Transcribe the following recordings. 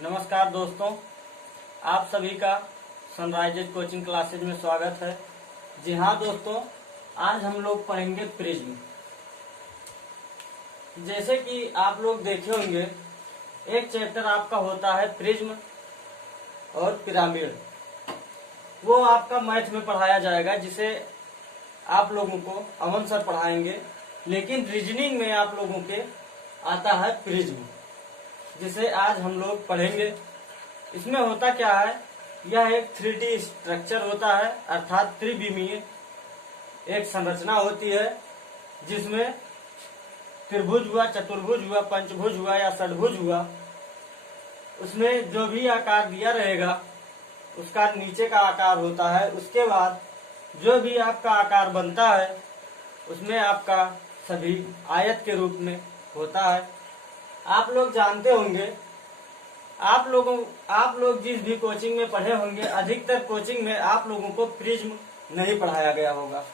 नमस्कार दोस्तों, आप सभी का सनराइजेज कोचिंग क्लासेज में स्वागत है। जी हाँ दोस्तों, आज हम लोग पढ़ेंगे प्रिज्म। जैसे कि आप लोग देखे होंगे, एक चैप्टर आपका होता है प्रिज्म और पिरामिड। वो आपका मैथ में पढ़ाया जाएगा, जिसे आप लोगों को अमन सर पढ़ाएंगे। लेकिन रीजनिंग में आप लोगों के आता है प्रिज्म, जिसे आज हम लोग पढ़ेंगे। इसमें होता क्या है, यह एक 3D स्ट्रक्चर होता है, अर्थात त्रिविमीय एक संरचना होती है, जिसमें त्रिभुज हुआ, चतुर्भुज हुआ, पंचभुज हुआ या षडभुज हुआ, उसमें जो भी आकार दिया रहेगा उसका नीचे का आकार होता है। उसके बाद जो भी आपका आकार बनता है उसमें आपका सभी आयत के रूप में होता है। आप लोग जानते होंगे, आप लोग जिस भी कोचिंग में पढ़े होंगे, अधिकतर कोचिंग में आप लोगों को प्रिज्म नहीं पढ़ाया गया होगा।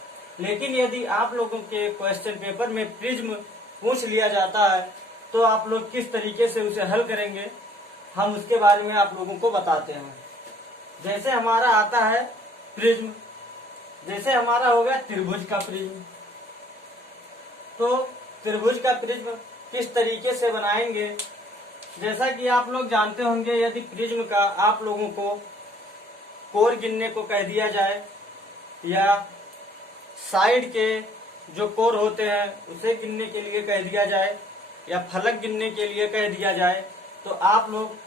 लेकिन यदि आप लोगों के क्वेश्चन पेपर में प्रिज्म पूछ लिया जाता है तो आप लोग किस तरीके से उसे हल करेंगे, हम उसके बारे में आप लोगों को बताते हैं। जैसे हमारा आता है प्रिज्म, जैसे हमारा हो गया त्रिभुज का प्रिज्म। तो त्रिभुज का प्रिज्म किस तरीके से बनाएंगे, जैसा कि आप लोग जानते होंगे, यदि प्रिज्म का आप लोगों को कोर गिनने को कह दिया जाए या साइड के जो कोर होते हैं उसे गिनने के लिए कह दिया जाए या फलक गिनने के लिए कह दिया जाए, तो आप लोग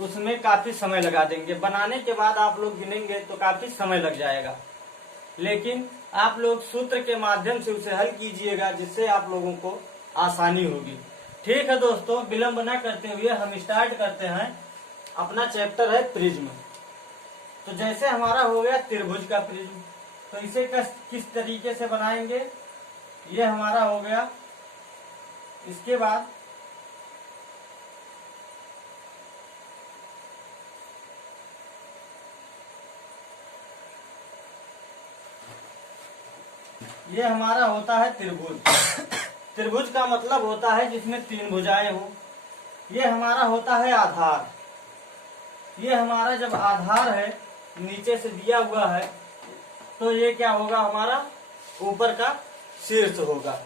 उसमें काफी समय लगा देंगे। बनाने के बाद आप लोग गिनेंगे तो काफी समय लग जाएगा। लेकिन आप लोग सूत्र के माध्यम से उसे हल कीजिएगा, जिससे आप लोगों को आसानी होगी। ठीक है दोस्तों, विलंब न करते हुए हम स्टार्ट करते हैं। अपना चैप्टर है प्रिज्म। तो जैसे हमारा हो गया त्रिभुज का प्रिज्म, तो इसे किस तरीके से बनाएंगे, ये हमारा हो गया। इसके बाद ये हमारा होता है त्रिभुज। त्रिभुज का मतलब होता है जिसमें तीन भुजाएं हो। ये हमारा होता है आधार। ये हमारा जब आधार है, नीचे से दिया हुआ है, तो ये क्या होगा, हमारा ऊपर का शीर्ष होगा।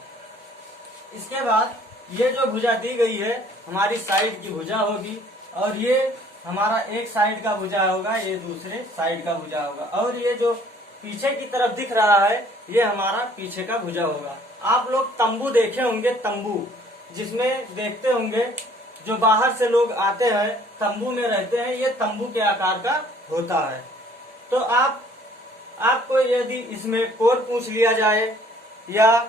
इसके बाद ये जो भुजा दी गई है हमारी साइड की भुजा होगी, और ये हमारा एक साइड का भुजा होगा, ये दूसरे साइड का भुजा होगा, और ये जो पीछे की तरफ दिख रहा है ये हमारा पीछे का भुजा होगा। आप लोग तंबू देखे होंगे, तंबू जिसमें देखते होंगे जो बाहर से लोग आते हैं तंबू में रहते हैं, ये तंबू के आकार का होता है। तो आपको यदि इसमें कोर पूछ लिया जाए या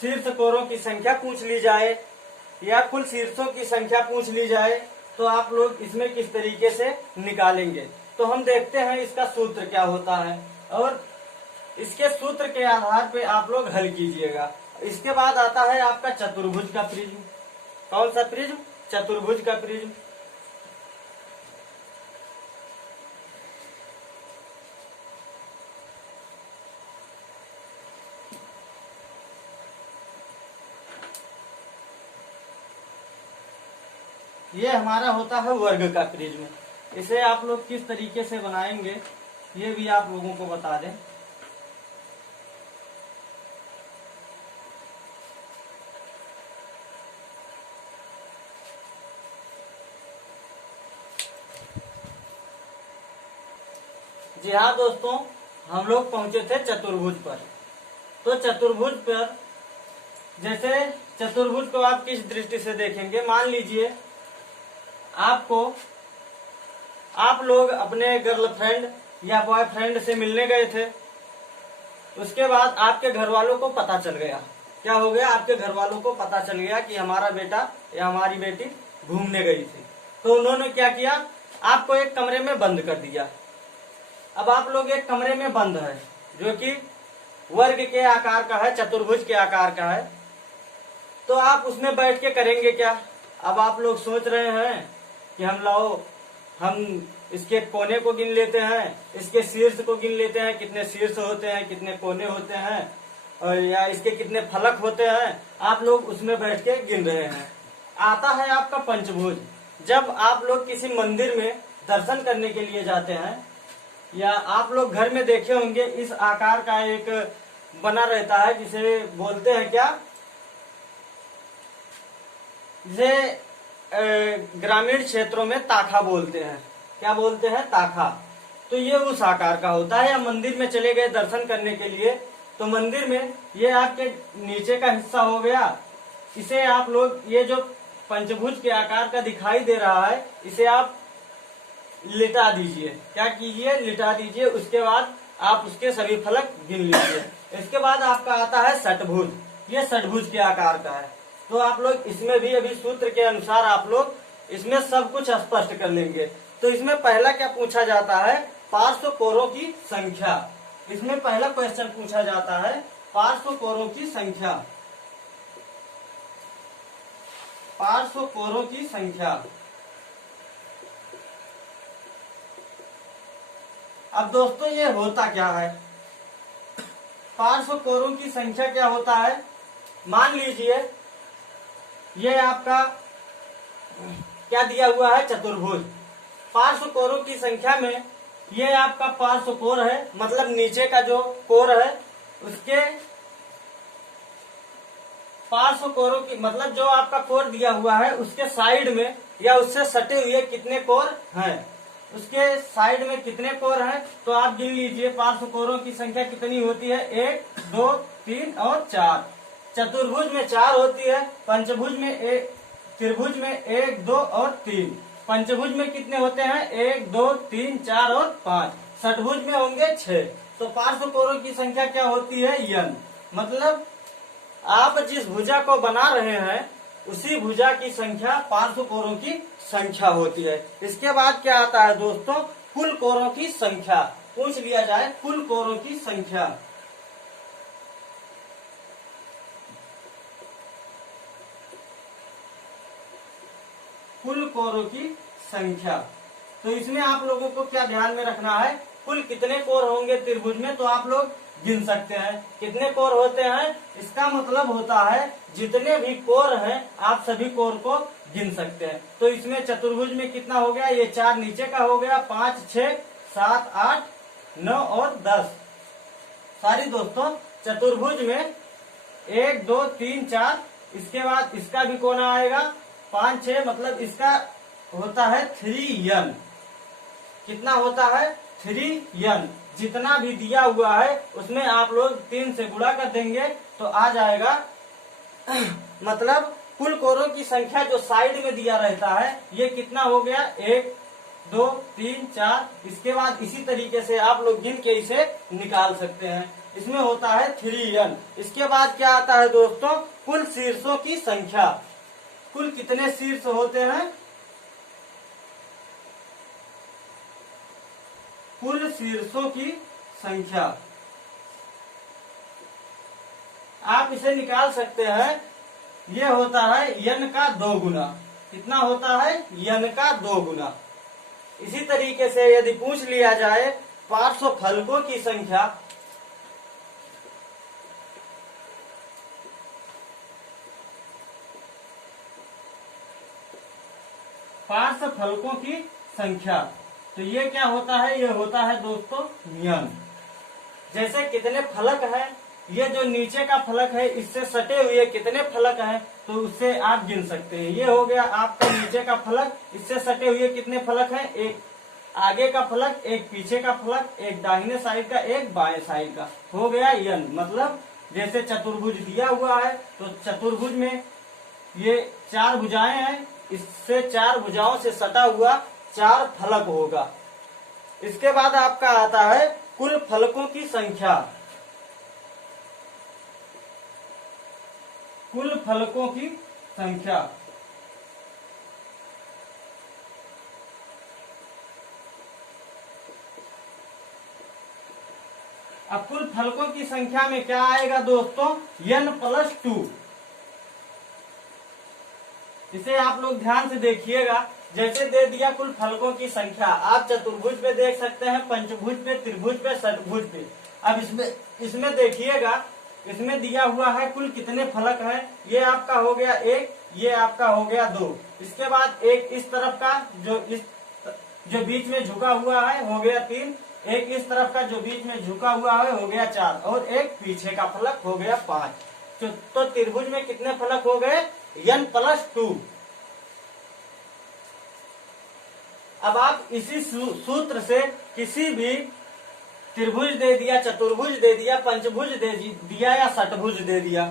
शीर्ष कोरों की संख्या पूछ ली जाए या कुल शीर्षों की संख्या पूछ ली जाए, तो आप लोग इसमें किस तरीके से निकालेंगे। तो हम देखते हैं इसका सूत्र क्या होता है, और इसके सूत्र के आधार पे आप लोग हल कीजिएगा। इसके बाद आता है आपका चतुर्भुज का प्रिज्म। कौन सा प्रिज्म? चतुर्भुज का प्रिज्म। ये हमारा होता है वर्ग का प्रिज्म। इसे आप लोग किस तरीके से बनाएंगे ये भी आप लोगों को बता दें। जी हाँ दोस्तों, हम लोग पहुंचे थे चतुर्भुज पर। तो चतुर्भुज पर, जैसे चतुर्भुज को आप किस दृष्टि से देखेंगे, मान लीजिए आप लोग अपने गर्लफ्रेंड या बॉयफ्रेंड से मिलने गए थे। उसके बाद आपके घर वालों को पता चल गया, क्या हो गया, आपके घर वालों को पता चल गया कि हमारा बेटा या हमारी बेटी घूमने गई थी। तो उन्होंने क्या किया, आपको एक कमरे में बंद कर दिया। अब आप लोग एक कमरे में बंद है जो कि वर्ग के आकार का है, चतुर्भुज के आकार का है। तो आप उसमें बैठ के करेंगे क्या। अब आप लोग सोच रहे हैं कि हम इसके कोने को गिन लेते हैं, इसके शीर्ष को गिन लेते हैं, कितने शीर्ष होते हैं, कितने कोने होते हैं, और या इसके कितने फलक होते हैं। आप लोग उसमें बैठ के गिन रहे हैं। आता है आपका पंचभुज। जब आप लोग किसी मंदिर में दर्शन करने के लिए जाते हैं, या आप लोग घर में देखे होंगे, इस आकार का एक बना रहता है जिसे बोलते हैं क्या, जिसे ग्रामीण क्षेत्रों में ताखा बोलते हैं। क्या बोलते हैं? ताखा। तो ये उस आकार का होता है। या मंदिर में चले गए दर्शन करने के लिए, तो मंदिर में ये आपके नीचे का हिस्सा हो गया, इसे आप लोग, ये जो पंचभुज के आकार का दिखाई दे रहा है, इसे आप लिटा दीजिए। क्या कीजिए? लिटा दीजिए। उसके बाद आप उसके सभी फलक गिन लीजिए। इसके बाद आपका आता है षटभुज। ये षटभुज के आकार का है। तो आप लोग इसमें भी अभी सूत्र के अनुसार आप लोग इसमें सब कुछ स्पष्ट कर लेंगे। तो इसमें पहला क्या पूछा जाता है? पार्श्व कोरों की संख्या। इसमें पहला क्वेश्चन पूछा जाता है पार्श्व कोरों की संख्या। पार्श्व कोरों की संख्या। अब दोस्तों ये होता क्या है? पार्श्व कोरों की संख्या क्या होता है? मान लीजिए ये आपका क्या दिया हुआ है? चतुर्भुज। पार्श्व कोरों की संख्या में ये आपका पार्श्व कोर है, मतलब नीचे का जो कोर है उसके पार्श्व कोरों की, मतलब जो आपका कोर दिया हुआ है उसके साइड में या उससे सटे हुए कितने कोर हैं, उसके साइड में कितने कोर हैं, तो आप गिन लीजिए पार्श्व कोरों की संख्या कितनी होती है? 1, 2, 3 और 4। चतुर्भुज में 4 होती है, पंचभुज में 1, त्रिभुज में 1, 2 और 3। पंचभुज में कितने होते हैं? 1, 2, 3, 4 और 5। षटभुज में होंगे 6। तो पार्श्व कोरों की संख्या क्या होती है? n। मतलब आप जिस भुजा को बना रहे हैं उसी भुजा की संख्या पार्श्व कोरों की संख्या होती है। इसके बाद क्या आता है दोस्तों? कुल कोरों की संख्या। पूछ लिया जाए कुल कोरों की संख्या। कुल कोरों की संख्या। तो इसमें आप लोगों को क्या ध्यान में रखना है? कुल कितने कोर होंगे त्रिभुज में, तो आप लोग गिन सकते हैं। कितने कोर होते हैं? इसका मतलब होता है जितने भी कोर हैं आप सभी कोर को गिन सकते हैं। तो इसमें चतुर्भुज में कितना हो गया? ये 4 नीचे का हो गया, 5, 6, 7, 8, 9 और 10। सारी दोस्तों चतुर्भुज में 1, 2, 3, 4। इसके बाद इसका भी कोना आएगा 5, 6, मतलब इसका होता है 3n। कितना होता है? 3n। जितना भी दिया हुआ है उसमें आप लोग 3 से गुणा कर देंगे तो आ जाएगा। मतलब कुल कोरों की संख्या जो साइड में दिया रहता है ये कितना हो गया? 1, 2, 3, 4। इसके बाद इसी तरीके से आप लोग गिन के इसे निकाल सकते हैं। इसमें होता है 3n। इसके बाद क्या आता है दोस्तों? कुल शीर्षों की संख्या। कुल कितने शीर्ष होते हैं? कुल शीर्षों की संख्या। आप इसे निकाल सकते हैं। ये होता है n का 2 गुना। कितना होता है? n का 2 गुना। इसी तरीके से यदि पूछ लिया जाए पार्श्व फलकों की संख्या, पार्श्व फलकों की संख्या, तो ये क्या होता है? ये होता है दोस्तों नियम। जैसे कितने फलक हैं, ये जो नीचे का फलक है इससे सटे हुए कितने फलक हैं, तो उससे आप गिन सकते हैं। ये हो गया आपका नीचे का फलक, इससे सटे हुए कितने फलक हैं? एक आगे का फलक, एक पीछे का फलक, एक दाहिने साइड का, एक बाएं साइड का, हो गया n। मतलब जैसे चतुर्भुज दिया हुआ है तो चतुर्भुज में ये 4 भुजाएं हैं, इससे 4 भुजाओं से सटा हुआ 4 फलक होगा। इसके बाद आपका आता है कुल फलकों की संख्या। कुल फलकों की संख्या। अब कुल फलकों की संख्या में क्या आएगा दोस्तों? n+2। इसे आप लोग ध्यान से देखिएगा। जैसे दे दिया कुल फलकों की संख्या, आप चतुर्भुज पे देख सकते हैं, पंचभुज पे, त्रिभुज पे, षटभुज पे। अब इसमें देखिएगा, इसमें दिया हुआ है कुल कितने फलक हैं। ये आपका हो गया 1, ये आपका हो गया 2। इसके बाद एक इस तरफ का जो बीच में झुका हुआ है हो गया 3। एक इस तरफ का जो बीच में झुका हुआ है हो गया 4 और एक पीछे का फलक हो गया 5। तो त्रिभुज में कितने फलक हो गए? n+2। अब आप इसी सूत्र से किसी भी त्रिभुज दे दिया, चतुर्भुज दे दिया, पंचभुज दे दिया या षटभुज दे दिया,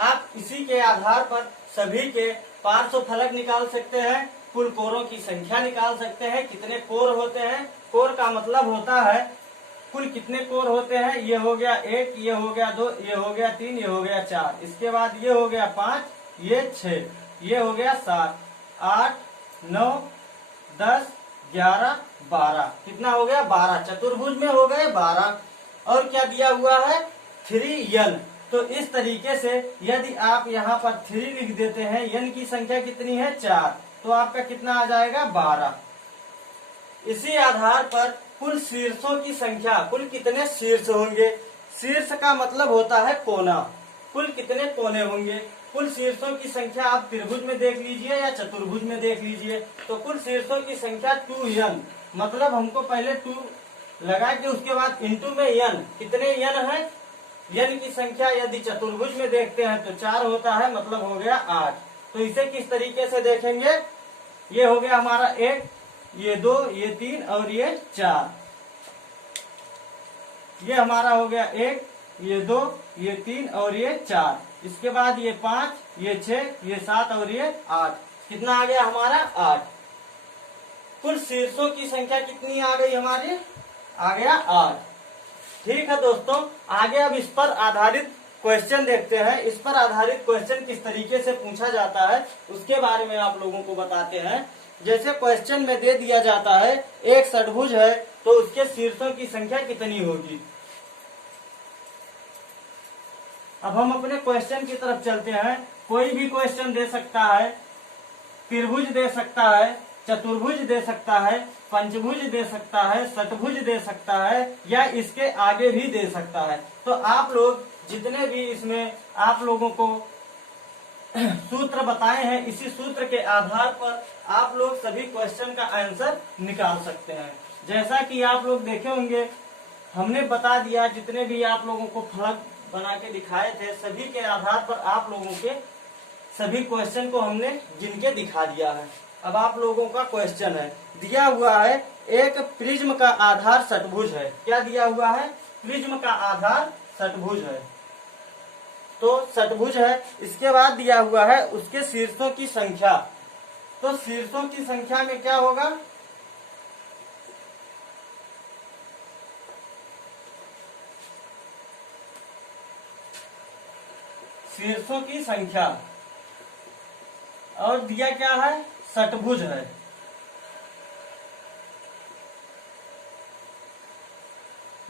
आप इसी के आधार पर सभी के पार्श्व फलक निकाल सकते हैं, कुल कोरों की संख्या निकाल सकते हैं, कितने कोर होते हैं। कोर का मतलब होता है कुल कितने कोर होते हैं। ये हो गया 1, ये हो गया 2, ये हो गया 3, ये हो गया 4, इसके बाद ये हो गया 5, ये 6, ये हो गया 7, 8, 9, 10, 11, 12। कितना हो गया? 12। चतुर्भुज में हो गए 12। और क्या दिया हुआ है? 3n। तो इस तरीके से यदि आप यहाँ पर 3 लिख देते हैं, n की संख्या कितनी है? 4, तो आपका कितना आ जाएगा? 12। इसी आधार पर कुल शीर्षों की संख्या, कुल कितने शीर्ष होंगे? शीर्ष का मतलब होता है कोना। कुल कितने कोने होंगे? कुल शीर्षों की संख्या आप त्रिभुज में देख लीजिए या चतुर्भुज में देख लीजिए। तो कुल शीर्षों की संख्या 2n, मतलब हमको पहले 2 लगा के उसके बाद इंटू में n। कितने n है? n की संख्या यदि चतुर्भुज में देखते हैं तो 4 होता है, मतलब हो गया 8। तो इसे किस तरीके से देखेंगे? ये हो गया हमारा 1, ये 2, ये 3 और ये 4। ये हमारा हो गया 1, ये 2, ये 3 और ये 4। इसके बाद ये 5, ये 6, ये 7 और ये 8। कितना आ गया हमारा? 8। कुल शीर्षों की संख्या कितनी आ गई हमारी? आ गया 8। ठीक है दोस्तों, आगे अब इस पर आधारित क्वेश्चन देखते हैं। इस पर आधारित क्वेश्चन किस तरीके से पूछा जाता है उसके बारे में आप लोगों को बताते हैं। जैसे क्वेश्चन में दे दिया जाता है एक षटभुज है तो उसके शीर्षों की संख्या कितनी होगी। अब हम अपने क्वेश्चन की तरफ चलते हैं। कोई भी क्वेश्चन दे सकता है, त्रिभुज दे सकता है, चतुर्भुज दे सकता है, पंचभुज दे सकता है, षटभुज दे सकता है या इसके आगे भी दे सकता है। तो आप लोग जितने भी इसमें आप लोगों को सूत्र बताए हैं, इसी सूत्र के आधार पर आप लोग सभी क्वेश्चन का आंसर निकाल सकते हैं। जैसा कि आप लोग देखे होंगे, हमने बता दिया जितने भी आप लोगों को फलक बना के दिखाए थे, सभी के आधार पर आप लोगों के सभी क्वेश्चन को हमने जिनके दिखा दिया है। अब आप लोगों का क्वेश्चन है, दिया हुआ है एक प्रिज्म का आधार षटभुज है। क्या दिया हुआ है? प्रिज्म का आधार षटभुज है। तो षटभुज है, इसके बाद दिया हुआ है उसके शीर्षों की संख्या। तो शीर्षों की संख्या में क्या होगा? शीर्षों की संख्या। और दिया क्या है? षटभुज है।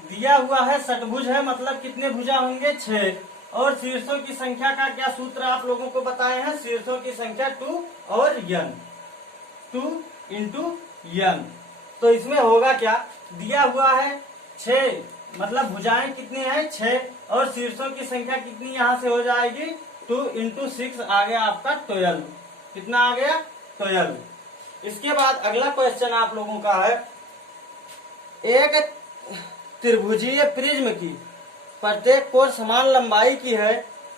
दिया हुआ है षटभुज है, मतलब कितने भुजा होंगे? 6। और शीर्षों की संख्या का क्या सूत्र आप लोगों को बताए हैं? शीर्षों की संख्या 2 और n, 2 इंटू n। तो इसमें होगा क्या? दिया हुआ है 6, मतलब भुजाएं कितनी है? 6। और शीर्षों की संख्या कितनी यहाँ से हो जाएगी? 2 इंटू 6 आ गया आपका 12। कितना आ गया? 12। इसके बाद अगला क्वेश्चन आप लोगों का है, एक त्रिभुजीय प्रिज्म की प्रत्येक कोर समान लंबाई की है।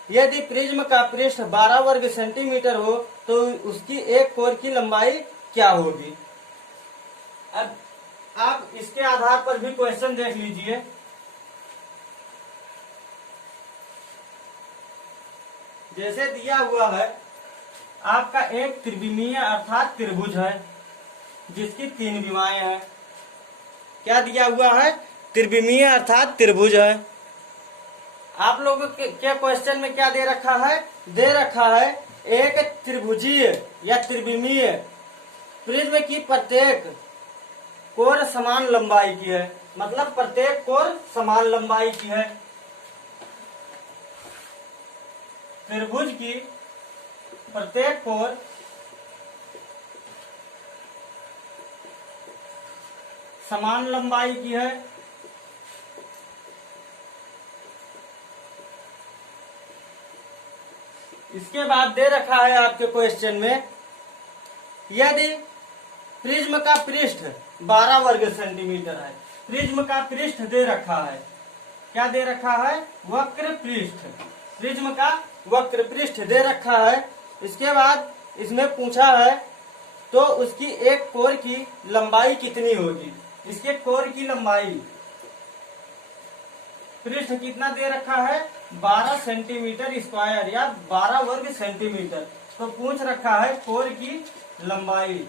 यदि प्रिज्म का पृष्ठ 12 वर्ग सेंटीमीटर हो तो उसकी एक कोर की लंबाई क्या होगी। अब आप इसके आधार पर भी क्वेश्चन देख लीजिए। जैसे दिया हुआ है आपका एक त्रिविमीय अर्थात त्रिभुज है जिसकी 3 विमाएं हैं। क्या दिया हुआ है? त्रिविमीय अर्थात त्रिभुज है। आप लोगों के क्वेश्चन में क्या दे रखा है? दे रखा है एक त्रिभुजीय या त्रिविमीय प्रिज्म की प्रत्येक कोर समान लंबाई की है, मतलब प्रत्येक कोर समान लंबाई की है। त्रिभुज की प्रत्येक कोर समान लंबाई की है। इसके बाद दे रखा है आपके क्वेश्चन में, यदि प्रिज्म का पृष्ठ 12 वर्ग सेंटीमीटर है। प्रिज्म का पृष्ठ दे रखा है, क्या दे रखा है? वक्र पृष्ठ। प्रिज्म का वक्र पृष्ठ दे रखा है। इसके बाद इसमें पूछा है तो उसकी एक कोर की लंबाई कितनी होगी। इसके कोर की लंबाई, पृष्ठ कितना दे रखा है? 12 सेंटीमीटर स्क्वायर या 12 वर्ग सेंटीमीटर। तो पूछ रखा है कोर की लंबाई।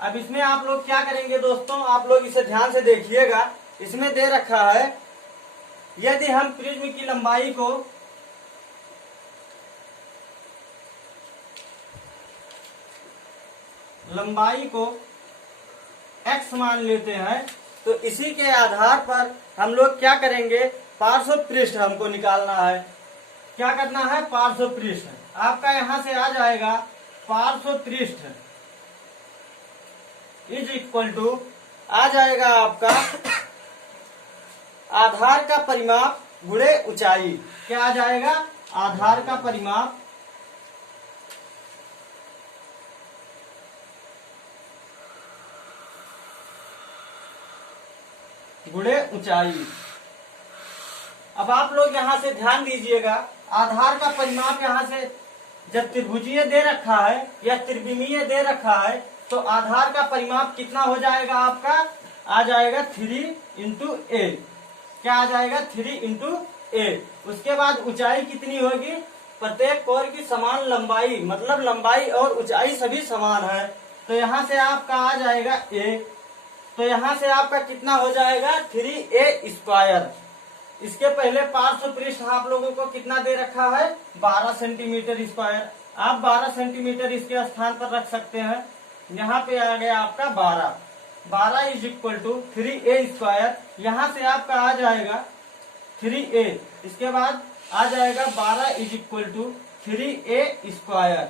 अब इसमें आप लोग क्या करेंगे दोस्तों, आप लोग इसे ध्यान से देखिएगा। इसमें दे रखा है यदि हम प्रिज्म की लंबाई को x मान लेते हैं, तो इसी के आधार पर हम लोग क्या करेंगे, पार्श्व पृष्ठ हमको निकालना है। क्या करना है? पार्श्व पृष्ठ। आपका यहां से आ जाएगा पार्श्व पृष्ठ इज इक्वल टू, आ जाएगा आपका आधार का परिमाप गुणे ऊंचाई। क्या आ जाएगा? आधार का परिमाप गुणे ऊंचाई। अब आप लोग यहां से ध्यान दीजिएगा, आधार का परिमाप यहां से जब त्रिभुजीय दे रखा है या त्रिविमीय दे रखा है, तो आधार का परिमाप कितना हो जाएगा आपका? आ जाएगा 3 इंटू ए। क्या आ जाएगा? 3 इंटू ए। उसके बाद ऊंचाई कितनी होगी? प्रत्येक कोर की समान लंबाई, मतलब लंबाई और ऊंचाई सभी समान है, तो यहाँ से आपका आ जाएगा ए। तो यहाँ से आपका कितना हो जाएगा? 3a square. इसके पहले पार्श्व पृष्ठ आप लोगों को कितना दे रखा है? 12 सेंटीमीटर स्क्वायर। आप 12 सेंटीमीटर इसके स्थान पर रख सकते हैं। यहाँ पे आ गया आपका 12 is equal to 3a square. यहाँ से आपका आ जाएगा 3a। इसके बाद आ जाएगा 12 is equal to 3a square.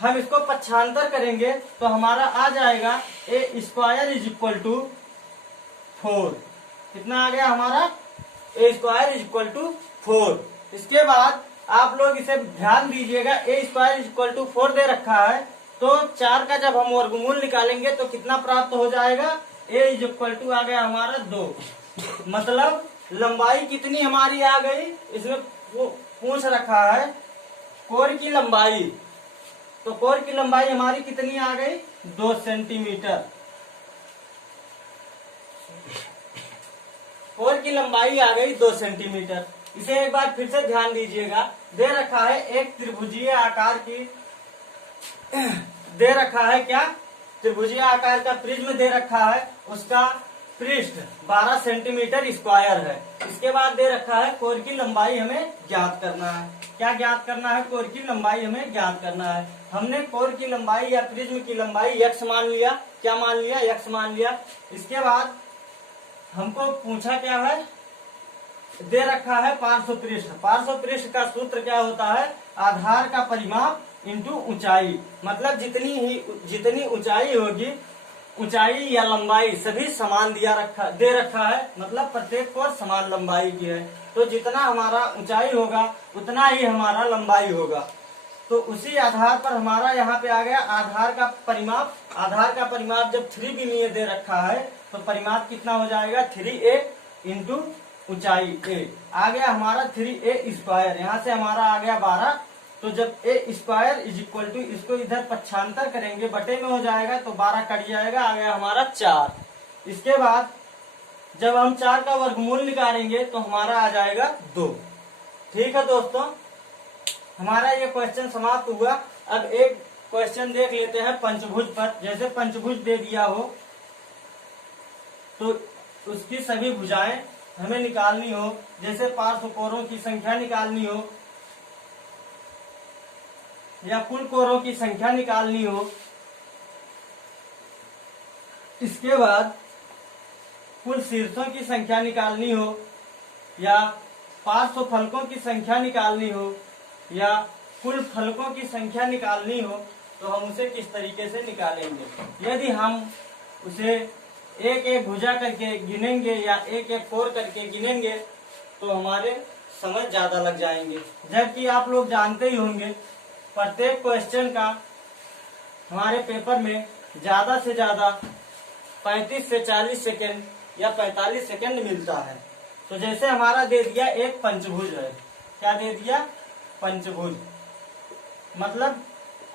हम इसको पक्षांतर करेंगे तो हमारा आ जाएगा ए स्क्वायर इज इक्वल टू 4। कितना आ गया हमारा? ए स्क्वायर इज इक्वल टू 4। इसके बाद आप लोग इसे ध्यान दीजिएगा, ए स्क्वायर इज इक्वल टू 4 दे रखा है, तो 4 का जब हम वर्गमूल निकालेंगे तो कितना प्राप्त हो जाएगा? ए इज इक्वल टू आ गया हमारा 2। मतलब लंबाई कितनी हमारी आ गई? इसमें पूछ रखा है कोर की लंबाई, तो कोर की लंबाई हमारी कितनी आ गई? 2 सेंटीमीटर। कोर की लंबाई आ गई 2 सेंटीमीटर। इसे एक बार फिर से ध्यान दीजिएगा। दे रखा है एक त्रिभुजीय आकार की, दे रखा है क्या? त्रिभुजीय आकार का प्रिज्म दे रखा है, उसका पृष्ठ 12 सेंटीमीटर स्क्वायर है। इसके बाद दे रखा है कोर की लंबाई हमें ज्ञात करना है। क्या ज्ञात करना है? कोर की लंबाई हमें ज्ञात करना है। हमने कोर की लंबाई या प्रिज्म की लंबाई x मान लिया। क्या मान लिया? x मान लिया। इसके बाद हमको पूछा क्या है? दे रखा है पार्श्व पृष्ठ। पार्श्व पृष्ठ का सूत्र क्या होता है? आधार का परिमाप इंटू ऊंचाई। मतलब जितनी ऊंचाई होगी, ऊंचाई या लंबाई सभी समान दे रखा है, मतलब प्रत्येक कोर समान लंबाई की है। तो जितना हमारा ऊंचाई होगा उतना ही हमारा लंबाई होगा। तो उसी आधार पर हमारा यहाँ पे आ गया आधार का परिमाप। आधार का परिमाप जब 3 विमीय दे रखा है तो परिमाप कितना हो जाएगा? 3a इंटू ऊंचाई a। आ गया हमारा 3a स्क्वायर। यहाँ से हमारा आ गया 12। तो जब a square is equal to, इसको इधर पक्षांतर करेंगे, बटे में हो जाएगा तो 12 कट जाएगा, आ गया हमारा 4। इसके बाद जब हम 4 का वर्गमूल निकालेंगे तो हमारा आ जाएगा 2। ठीक है दोस्तों, हमारा ये क्वेश्चन समाप्त हुआ। अब एक क्वेश्चन देख लेते हैं पंचभुज पर। जैसे पंचभुज दे दिया हो तो उसकी सभी भुजाएं हमें निकालनी हो। जैसे पार्श्व कोरों की संख्या निकालनी हो या कुल कोरों की संख्या निकालनी हो। इसके बाद कुल शीर्षों की संख्या निकालनी हो या पार्श्व फलकों की संख्या निकालनी हो या कुल फलकों की संख्या निकालनी हो, तो हम उसे किस तरीके से निकालेंगे। यदि हम उसे एक एक भुजा करके गिनेंगे या एक एक कोर करके गिनेंगे तो हमारे समझ ज्यादा लग जाएंगे। जबकि आप लोग जानते ही होंगे प्रत्येक क्वेश्चन का हमारे पेपर में ज्यादा से ज्यादा 35 से 40 सेकेंड या 45 सेकेंड मिलता है। तो जैसे हमारा दे दिया एक पंचभुज है, क्या दे दिया? पंचभुज। मतलब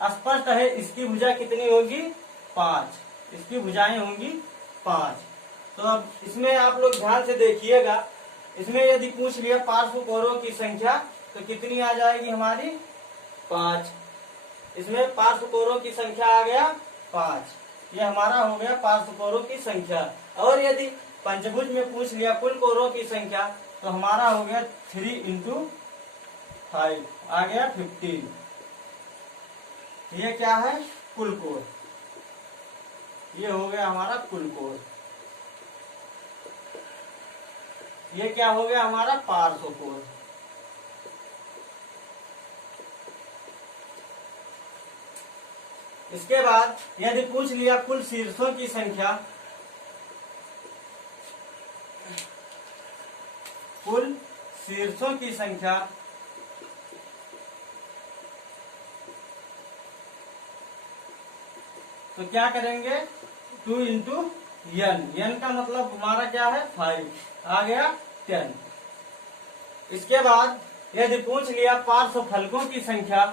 स्पष्ट है इसकी भुजा कितनी होगी? 5। इसकी भुजाएं होंगी 5। तो अब इसमें आप लोग ध्यान से देखिएगा, इसमें यदि पूछ लिया पार्श्व कोणों की संख्या तो कितनी आ जाएगी हमारी? 5। इसमें पार्श्व कोणों की संख्या आ गया 5। ये हमारा हो गया पार्श्व कोणों की संख्या। और यदि पंचभुज में पूछ लिया कुल कोणों की संख्या तो हमारा हो गया 3 × 5 आ गया 15। ये क्या है? कुल कोण। ये हो गया हमारा कुल कोण। ये क्या हो गया हमारा? पार्श्व कोण। इसके बाद यदि पूछ लिया कुल शीर्षों की संख्या, कुल शीर्षों की संख्या तो क्या करेंगे? 2 × n। n का मतलब हमारा क्या है? 5 आ गया 10। इसके बाद यदि पूछ लिया पार्श्व फलकों की संख्या,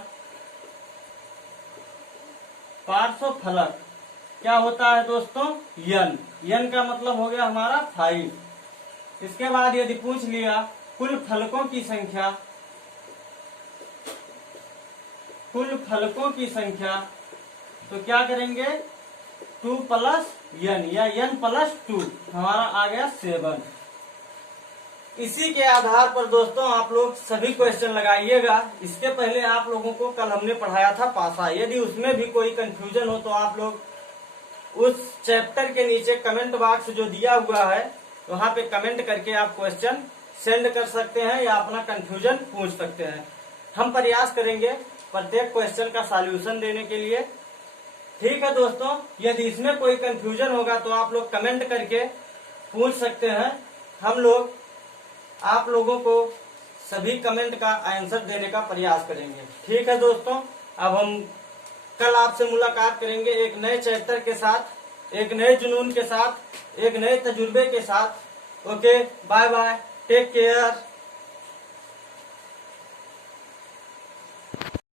पार्श्व फलक क्या होता है दोस्तों? n। n का मतलब हो गया हमारा 5। इसके बाद यदि पूछ लिया कुल फलकों की संख्या, कुल फलकों की संख्या तो क्या करेंगे? 2 + n या n + 2 हमारा आ गया 7। इसी के आधार पर दोस्तों आप लोग सभी क्वेश्चन लगाइएगा। इसके पहले आप लोगों को कल हमने पढ़ाया था पासा। यदि उसमें भी कोई कंफ्यूजन हो तो आप लोग उस चैप्टर के नीचे कमेंट बॉक्स जो दिया हुआ है वहां पे कमेंट करके आप क्वेश्चन सेंड कर सकते हैं या अपना कंफ्यूजन पूछ सकते हैं। हम प्रयास करेंगे प्रत्येक क्वेश्चन का सॉल्यूशन देने के लिए। ठीक है दोस्तों, यदि इसमें कोई कंफ्यूजन होगा तो आप लोग कमेंट करके पूछ सकते हैं। हम लोग आप लोगों को सभी कमेंट का आंसर देने का प्रयास करेंगे। ठीक है दोस्तों, अब हम कल आपसे मुलाकात करेंगे एक नए चैप्टर के साथ, एक नए जुनून के साथ, एक नए तजुर्बे के साथ। Okay, bye bye, take care.